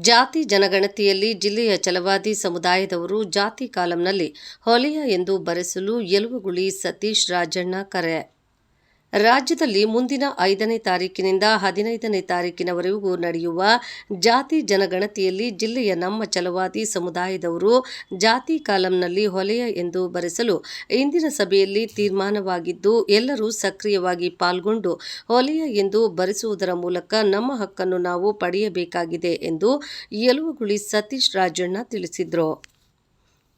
ಜಾತಿ ಜನಗಣತಿಯಲ್ಲಿ ಜಿಲ್ಲೆಯ ಚಲವಾದಿ ಸಮುದಾಯದವರು ಜಾತಿ ಕಾಲಂನಲ್ಲಿ ಹೊಲೆಯ ಎಂದು ಬರೆಸಲು ಯಲುವಗುಳಿ ಸತೀಶ್ ರಾಜಣ್ಣ ಕರೆ. ರಾಜ್ಯದಲ್ಲಿ ಮುಂದಿನ ಐದನೇ ತಾರೀಕಿನಿಂದ ಹದಿನೈದನೇ ತಾರೀಕಿನವರೆಗೂ ನಡೆಯುವ ಜಾತಿ ಜನಗಣತಿಯಲ್ಲಿ ಜಿಲ್ಲೆಯ ನಮ್ಮ ಛಲವಾದಿ ಸಮುದಾಯದವರು ಜಾತಿ ಕಾಲಂನಲ್ಲಿ ಹೊಲೆಯ ಎಂದು ಬರೆಸಲು ಇಂದಿನ ಸಭೆಯಲ್ಲಿ ತೀರ್ಮಾನವಾಗಿದ್ದು, ಎಲ್ಲರೂ ಸಕ್ರಿಯವಾಗಿ ಪಾಲ್ಗೊಂಡು ಹೊಲೆಯ ಎಂದು ಬರೆಸುವುದರ ಮೂಲಕ ನಮ್ಮ ಹಕ್ಕನ್ನು ನಾವು ಪಡೆಯಬೇಕಾಗಿದೆ ಎಂದು ಯಲುವಗುಳಿ ಸತೀಶ್ ರಾಜಣ್ಣ ತಿಳಿಸಿದರು.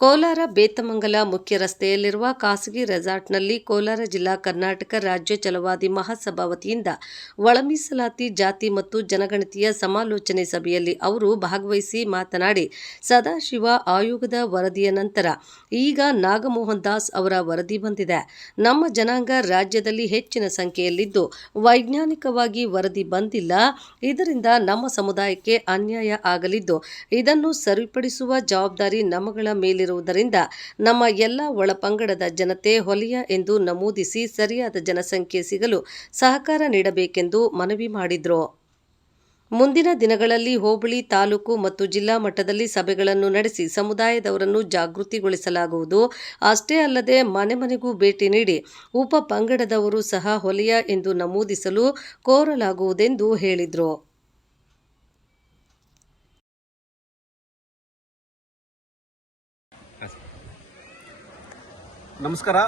ಕೋಲಾರ ಬೇತಮಂಗಲ ಮುಖ್ಯ ರಸ್ತೆಯಲ್ಲಿರುವ ಖಾಸಗಿ ರೆಸಾರ್ಟ್ನಲ್ಲಿ ಕೋಲಾರ ಜಿಲ್ಲಾ ಕರ್ನಾಟಕ ರಾಜ್ಯ ಚಲವಾದಿ ಮಹಾಸಭಾ ವತಿಯಿಂದ ಒಳಮೀಸಲಾತಿ ಜಾತಿ ಮತ್ತು ಜನಗಣತಿಯ ಸಮಾಲೋಚನೆ ಸಭೆಯಲ್ಲಿ ಅವರು ಭಾಗವಹಿಸಿ ಮಾತನಾಡಿ, ಸದಾಶಿವ ಆಯೋಗದ ವರದಿಯ ನಂತರ ಈಗ ನಾಗಮೋಹನ್ ದಾಸ್ ಅವರ ವರದಿ ಬಂದಿದೆ. ನಮ್ಮ ಜನಾಂಗ ರಾಜ್ಯದಲ್ಲಿ ಹೆಚ್ಚಿನ ಸಂಖ್ಯೆಯಲ್ಲಿದ್ದು ವೈಜ್ಞಾನಿಕವಾಗಿ ವರದಿ ಬಂದಿಲ್ಲ. ಇದರಿಂದ ನಮ್ಮ ಸಮುದಾಯಕ್ಕೆ ಅನ್ಯಾಯ ಆಗಲಿದ್ದು, ಇದನ್ನು ಸರಿಪಡಿಸುವ ಜವಾಬ್ದಾರಿ ನಮ್ಮಗಳ ಮೇಲಿರುವುದರಿಂದ ನಮ್ಮ ಎಲ್ಲ ಒಳಪಂಗಡದ ಜನತೆ ಹೊಲಿಯ ಎಂದು ನಮೂದಿಸಿ ಸರಿಯಾದ ಜನಸಂಖ್ಯೆ ಸಿಗಲು ಸಹಕಾರ ನೀಡಬೇಕೆಂದು ಮನವಿ ಮಾಡಿದ್ರು. ಮುಂದಿನ ದಿನಗಳಲ್ಲಿ ಹೋಬಳಿ ತಾಲೂಕು ಮತ್ತು ಜಿಲ್ಲಾ ಮಟ್ಟದಲ್ಲಿ ಸಭೆಗಳನ್ನು ನಡೆಸಿ ಸಮುದಾಯದವರನ್ನು ಜಾಗೃತಿಗೊಳಿಸಲಾಗುವುದು. ಅಷ್ಟೇ ಅಲ್ಲದೆ ಮನೆ ಮನೆಗೂ ಭೇಟಿ ನೀಡಿ ಉಪ ಪಂಗಡದವರು ಸಹ ಹೊಲೆಯ ಎಂದು ನಮೂದಿಸಲು ಕೋರಲಾಗುವುದೆಂದು ಹೇಳಿದರು. ನಮಸ್ಕಾರ.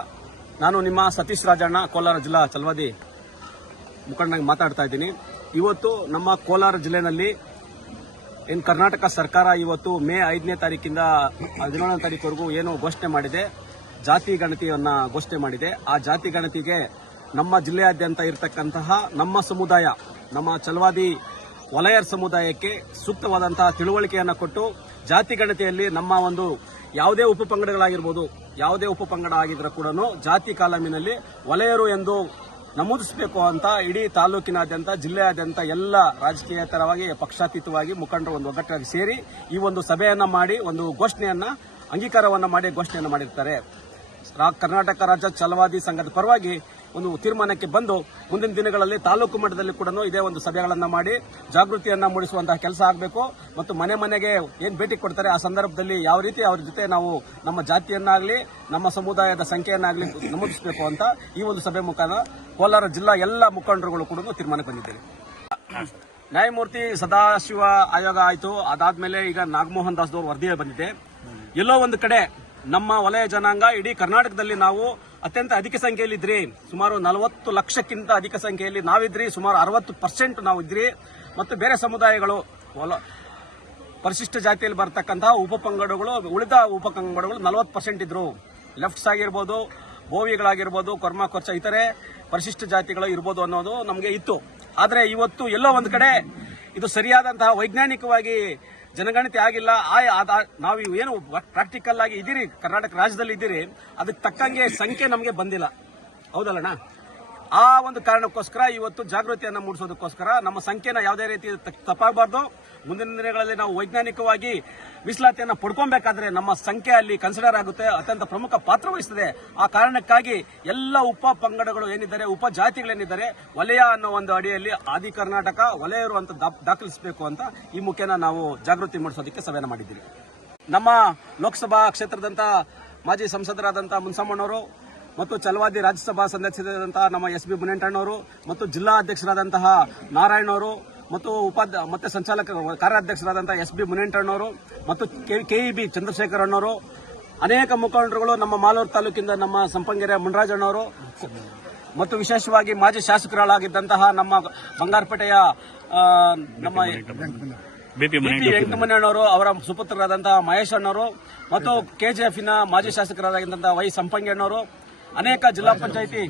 ನಾನು ನಿಮ್ಮ ಸತೀಶ್ ರಾಜಣ್ಣ, ಕೋಲಾರ ಜಿಲ್ಲಾ ಚಲವಾದಿ ಮುಖಂಡನಾಗಿ ಮಾತಾಡ್ತಾ ಇದ್ದೀನಿ. ಇವತ್ತು ನಮ್ಮ ಕೋಲಾರ ಜಿಲ್ಲೆನಲ್ಲಿ ಏನು ಕರ್ನಾಟಕ ಸರ್ಕಾರ ಇವತ್ತು ಮೇ ಐದನೇ ತಾರೀಕಿಂದ ಹದಿನೇಳನೇ ತಾರೀಕುವರೆಗೂ ಏನು ಘೋಷಣೆ ಮಾಡಿದೆ. ಜಾತಿ ಗಣತಿಯನ್ನ ಘೋಷಣೆ ಮಾಡಿದೆ. ಆ ಜಾತಿ ಗಣತಿಗೆ ನಮ್ಮ ಜಿಲ್ಲೆಯಾದ್ಯಂತ ಇರತಕ್ಕಂತಹ ನಮ್ಮ ಸಮುದಾಯ, ನಮ್ಮ ಚಲವಾದಿ ವಲಯರ್ ಸಮುದಾಯಕ್ಕೆ ಸೂಕ್ತವಾದಂತಹ ತಿಳುವಳಿಕೆಯನ್ನು ಕೊಟ್ಟು ಜಾತಿ ಗಣತಿಯಲ್ಲಿ ನಮ್ಮ ಒಂದು ಯಾವುದೇ ಉಪಪಂಗಡಗಳಾಗಿರ್ಬೋದು ಯಾವುದೇ ಉಪಪಂಗಡ ಆಗಿದ್ರೂ ಕೂಡ ಜಾತಿ ಕಾಲಮಿನಲ್ಲಿ ವಲಯರು ಎಂದು ನಮೂದಿಸಬೇಕು ಅಂತ ಇಡೀ ತಾಲೂಕಿನಾದ್ಯಂತ, ಜಿಲ್ಲೆಯಾದ್ಯಂತ ಎಲ್ಲ ರಾಜಕೀಯತರವಾಗಿ, ಪಕ್ಷಾತೀತವಾಗಿ ಮುಖಂಡರು ಒಂದು ಒಗ್ಗಟ್ಟಾಗಿ ಸೇರಿ ಈ ಒಂದು ಸಭೆಯನ್ನು ಮಾಡಿ, ಒಂದು ಘೋಷಣೆಯನ್ನ, ಅಂಗೀಕಾರವನ್ನ ಮಾಡಿ, ಘೋಷಣೆಯನ್ನ ಮಾಡಿರ್ತಾರೆ. ಕರ್ನಾಟಕ ರಾಜ್ಯ ಛಲವಾದಿ ಸಂಘದ ಪರವಾಗಿ ಒಂದು ತೀರ್ಮಾನಕ್ಕೆ ಬಂದು ಮುಂದಿನ ದಿನಗಳಲ್ಲಿ ತಾಲೂಕು ಮಟ್ಟದಲ್ಲಿ ಕೂಡ ಇದೇ ಒಂದು ಸಭೆಗಳನ್ನು ಮಾಡಿ ಜಾಗೃತಿಯನ್ನ ಮೂಡಿಸುವಂತಹ ಕೆಲಸ ಆಗಬೇಕು. ಮತ್ತು ಮನೆ ಮನೆಗೆ ಏನು ಭೇಟಿ ಕೊಡ್ತಾರೆ, ಆ ಸಂದರ್ಭದಲ್ಲಿ ಯಾವ ರೀತಿ ಅವ್ರ ಜೊತೆ ನಾವು ನಮ್ಮ ಜಾತಿಯನ್ನಾಗಲಿ, ನಮ್ಮ ಸಮುದಾಯದ ಸಂಖ್ಯೆಯನ್ನಾಗಲಿ ನಮೂದಿಸಬೇಕು ಅಂತ ಈ ಒಂದು ಸಭೆ ಮುಖಾಂತರ ಕೋಲಾರ ಜಿಲ್ಲಾ ಎಲ್ಲ ಮುಖಂಡರುಗಳು ಕೂಡ ತೀರ್ಮಾನಕ್ಕೆ ಬಂದಿದ್ದೇವೆ ನ್ಯಾಯಮೂರ್ತಿ ಸದಾಶಿವ ಆಯೋಗ ಆಯಿತು. ಅದಾದ್ಮೇಲೆ ಈಗ ನಾಗಮೋಹನ್ ದಾಸ್ ಅವರು ವರದಿ ಬಂದಿದೆ. ಎಲ್ಲೋ ಒಂದು ಕಡೆ ನಮ್ಮ ವಲಯ ಜನಾಂಗ ಇಡೀ ಕರ್ನಾಟಕದಲ್ಲಿ ನಾವು ಅತ್ಯಂತ ಅಧಿಕ ಸಂಖ್ಯೆಯಲ್ಲಿ ಇದ್ರಿ. ಸುಮಾರು ನಲವತ್ತು ಲಕ್ಷಕ್ಕಿಂತ ಅಧಿಕ ಸಂಖ್ಯೆಯಲ್ಲಿ ನಾವಿದ್ರಿ. ಸುಮಾರು ಅರವತ್ತು ಪರ್ಸೆಂಟ್ ನಾವು ಇದ್ರಿ ಮತ್ತು ಬೇರೆ ಸಮುದಾಯಗಳು ಪರಿಶಿಷ್ಟ ಜಾತಿಯಲ್ಲಿ ಬರ್ತಕ್ಕಂತಹ ಉಪಪಂಗಡಗಳು ಉಳಿದ ಉಪಪಂಗಡಗಳು ನಲವತ್ತು ಪರ್ಸೆಂಟ್ ಇದ್ರು. ಲೆಫ್ಟ್ಸ್ ಆಗಿರ್ಬೋದು, ಬೋವಿಗಳಾಗಿರ್ಬೋದು, ಕೊರ್ಮ ಕೊರ್ಚ ಇತರೆ ಪರಿಶಿಷ್ಟ ಜಾತಿಗಳು ಇರ್ಬೋದು ಅನ್ನೋದು ನಮಗೆ ಇತ್ತು. ಆದರೆ ಇವತ್ತು ಎಲ್ಲೋ ಒಂದು ಕಡೆ ಇದು ಸರಿಯಾದಂತಹ ವೈಜ್ಞಾನಿಕವಾಗಿ ಜನಗಣತಿ ಆಗಿಲ್ಲ. ಆ ನಾವು ಏನು ಪ್ರಾಕ್ಟಿಕಲ್ ಆಗಿ ಇದ್ದೀರಿ ಕರ್ನಾಟಕ ರಾಜ್ಯದಲ್ಲಿ ಇದ್ದೀರಿ ಅದಕ್ಕೆ ತಕ್ಕಂಗೆ ಸಂಖ್ಯೆ ನಮಗೆ ಬಂದಿಲ್ಲ. ಹೌದಲ್ಲಣ್ಣ? ಆ ಒಂದು ಕಾರಣಕ್ಕೋಸ್ಕರ ಇವತ್ತು ಜಾಗೃತಿಯನ್ನು ಮೂಡಿಸೋದಕ್ಕೋಸ್ಕರ ನಮ್ಮ ಸಂಖ್ಯೆನ ಯಾವುದೇ ರೀತಿ ತಪ್ಪಾಗಬಾರ್ದು. ಮುಂದಿನ ದಿನಗಳಲ್ಲಿ ನಾವು ವೈಜ್ಞಾನಿಕವಾಗಿ ಮೀಸಲಾತಿಯನ್ನು ಪಡ್ಕೊಬೇಕಾದ್ರೆ ನಮ್ಮ ಸಂಖ್ಯೆ ಅಲ್ಲಿ ಕನ್ಸಿಡರ್ ಆಗುತ್ತೆ, ಅತ್ಯಂತ ಪ್ರಮುಖ ಪಾತ್ರ ವಹಿಸ್ತದೆ. ಆ ಕಾರಣಕ್ಕಾಗಿ ಎಲ್ಲ ಉಪ ಪಂಗಡಗಳು ಏನಿದ್ದಾರೆ, ಉಪ ಜಾತಿಗಳೇನಿದ್ದಾರೆ, ವಲಯ ಅನ್ನೋ ಒಂದು ಅಡಿಯಲ್ಲಿ ಆದಿ ಕರ್ನಾಟಕ ವಲಯರು ಅಂತ ದಾಖಲಿಸಬೇಕು ಅಂತ ಈ ಮುಖೇನ ನಾವು ಜಾಗೃತಿ ಮೂಡಿಸೋದಕ್ಕೆ ಸಭೆಯನ್ನು ಮಾಡಿದ್ದೀವಿ. ನಮ್ಮ ಲೋಕಸಭಾ ಕ್ಷೇತ್ರದಂತ ಮಾಜಿ ಸಂಸದರಾದಂತಹ ಮುನ್ಸಮ್ಮಣ್ಣವರು ಮತ್ತು ಚಲವಾದಿ ರಾಜ್ಯಸಭಾ ಸದಸ್ಯರಾದಂತಹ ನಮ್ಮ ಎಸ್ ಬಿ ಮುನೇಂಟಣ್ಣವರು ಮತ್ತು ಜಿಲ್ಲಾ ಅಧ್ಯಕ್ಷರಾದಂತಹ ನಾರಾಯಣವರು ಮತ್ತು ಉಪಾಧ್ಯ ಮತ್ತೆ ಸಂಚಾಲಕ ಕಾರ್ಯಾಧ್ಯಕ್ಷರಾದಂತಹ ಎಸ್ ಬಿ ಮುನೇಂಟಣ್ಣವರು ಮತ್ತು ಕೆಇಬಿ ಚಂದ್ರಶೇಖರ್ ಅಣ್ಣವರು ಅನೇಕ ಮುಖಂಡರುಗಳು ನಮ್ಮ ಮಾಲೂರು ತಾಲೂಕಿನ ನಮ್ಮ ಸಂಪಂಗೆರೆ ಮುನರಾಜಣ್ಣವರು ಮತ್ತು ವಿಶೇಷವಾಗಿ ಮಾಜಿ ಶಾಸಕರಾಗಿದ್ದಂತಹ ನಮ್ಮ ಬಂಗಾರಪೇಟೆಯ ನಮ್ಮ ವೆಂಕಟಮಣ್ಣನವರು ಅವರ ಸುಪುತ್ರರಾದಂತಹ ಮಹೇಶ್ ಅಣ್ಣವರು ಮತ್ತು ಕೆಜಿಎಫ್ನ ಮಾಜಿ ಶಾಸಕರಾಗಿದ್ದಂತಹ ವೈ ಸಂಪಂಗಣ್ಣವರು ಅನೇಕ ಜಿಲ್ಲಾ ಪಂಚಾಯಿತಿ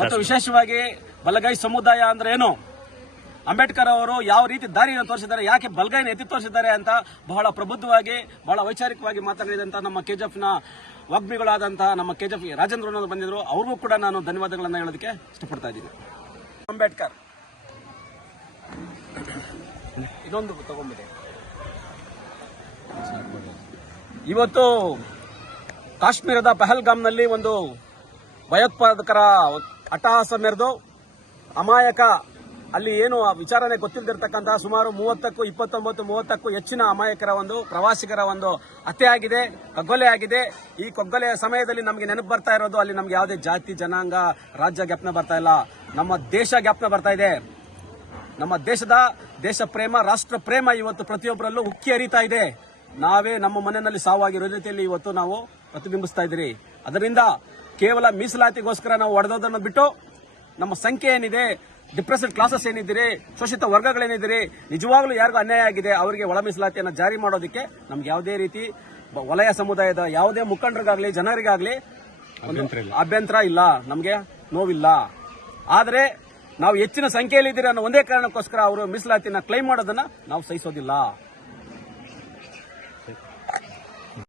ಮತ್ತು ವಿಶೇಷವಾಗಿ ಬಲಗೈ ಸಮುದಾಯ ಅಂದ್ರೆ ಏನು? ಅಂಬೇಡ್ಕರ್ ಅವರು ಯಾವ ರೀತಿ ದಾರಿಯನ್ನು ತೋರಿಸಿದ್ದಾರೆ ಯಾಕೆ ಬಲಗೈನ ಎತ್ತಿ ತೋರಿಸಿದ್ದಾರೆ ಅಂತ ಬಹಳ ಪ್ರಬುದ್ಧವಾಗಿ ಬಹಳ ವೈಚಾರಿಕವಾಗಿ ಮಾತನಾಡಿದಂತ ನಮ್ಮ ಕೆಜಿಎಫ್ನ ವಾಗ್ಮಿಗಳಾದಂತಹ ನಮ್ಮ ಕೆಜಿಎಫ್ ರಾಜೇಂದ್ರ ಬಂದಿದ್ರು. ಅವ್ರಿಗೂ ಕೂಡ ನಾನು ಧನ್ಯವಾದಗಳನ್ನು ಹೇಳೋದಕ್ಕೆ ಇಷ್ಟಪಡ್ತಾ ಇದ್ದೀನಿ. ಅಂಬೇಡ್ಕರ್. ಇದೊಂದು ತಗೊಂಡಿದೆ ಇವತ್ತು ಕಾಶ್ಮೀರದ ಪಹಲ್ಗಾಮ್ನಲ್ಲಿ ಒಂದು ಭಯೋತ್ಪಾದಕರ ಅಟ್ಟಹಾಸ ಮೆರೆದು ಅಮಾಯಕ, ಅಲ್ಲಿ ಏನು ಆ ವಿಚಾರನೆ ಗೊತ್ತಿಲ್ಲದಿರ್ತಕ್ಕಂತಹ ಸುಮಾರು ಮೂವತ್ತಕ್ಕೂ ಇಪ್ಪತ್ತೊಂಬತ್ತು, ಮೂವತ್ತಕ್ಕೂ ಹೆಚ್ಚಿನ ಅಮಾಯಕರ ಒಂದು, ಪ್ರವಾಸಿಗರ ಒಂದು ಹತ್ಯೆ ಆಗಿದೆ, ಕಗ್ಗೊಲೆ ಆಗಿದೆ. ಈ ಕಗ್ಗೊಲೆಯ ಸಮಯದಲ್ಲಿ ನಮಗೆ ನೆನಪು ಬರ್ತಾ ಇರೋದು, ಅಲ್ಲಿ ನಮ್ಗೆ ಯಾವುದೇ ಜಾತಿ, ಜನಾಂಗ, ರಾಜ್ಯ ಜ್ಞಾಪನ ಬರ್ತಾ ಇಲ್ಲ. ನಮ್ಮ ದೇಶ ಜ್ಞಾಪನ ಬರ್ತಾ ಇದೆ. ನಮ್ಮ ದೇಶದ ದೇಶ ಪ್ರೇಮ, ರಾಷ್ಟ್ರ ಪ್ರೇಮ ಇವತ್ತು ಪ್ರತಿಯೊಬ್ಬರಲ್ಲೂ ಉಕ್ಕಿ ಹರಿತಾ ಇದೆ. ನಾವೇ ನಮ್ಮ ಮನೆಯಲ್ಲಿ ಸಾವಾಗಿರೋ ರೀತಿಯಲ್ಲಿ ಇವತ್ತು ನಾವು ಪ್ರತಿಬಿಂಬಿಸ್ತಾ ಇದ್ದೀರಿ. ಅದರಿಂದ ಕೇವಲ ಮೀಸಲಾತಿಗೋಸ್ಕರ ನಾವು ಒಡೆದೋದನ್ನು ಬಿಟ್ಟು ನಮ್ಮ ಸಂಖ್ಯೆ ಏನಿದೆ ಡಿಪ್ರೆಸ್ಡ್ ಕ್ಲಾಸಸ್ ಏನಿದ್ದೀರಿ ಶೋಷಿತ ವರ್ಗಗಳೇನಿದ್ದೀರಿ ನಿಜವಾಗ್ಲೂ ಯಾರಿಗೂ ಅನ್ಯಾಯ ಆಗಿದೆ ಅವರಿಗೆ ಒಳ ಮೀಸಲಾತಿಯನ್ನು ಜಾರಿ ಮಾಡೋದಕ್ಕೆ ನಮ್ಗೆ ಯಾವುದೇ ರೀತಿ ವಲಯ ಸಮುದಾಯದ ಯಾವುದೇ ಮುಖಂಡರಿಗಾಗ್ಲಿ ಜನರಿಗಾಗ್ಲಿ ಅಭ್ಯಂತರ ಇಲ್ಲ. ನಮಗೆ ನೋವಿಲ್ಲ. ಆದರೆ ನಾವು ಹೆಚ್ಚಿನ ಸಂಖ್ಯೆಯಲ್ಲಿ ಇದ್ದೀರಿ ಅನ್ನೋ ಒಂದೇ ಕಾರಣಕ್ಕೋಸ್ಕರ ಅವರು ಮೀಸಲಾತಿನ ಕ್ಲೈಮ್ ಮಾಡೋದನ್ನ ನಾವು ಸಹಿಸೋದಿಲ್ಲ.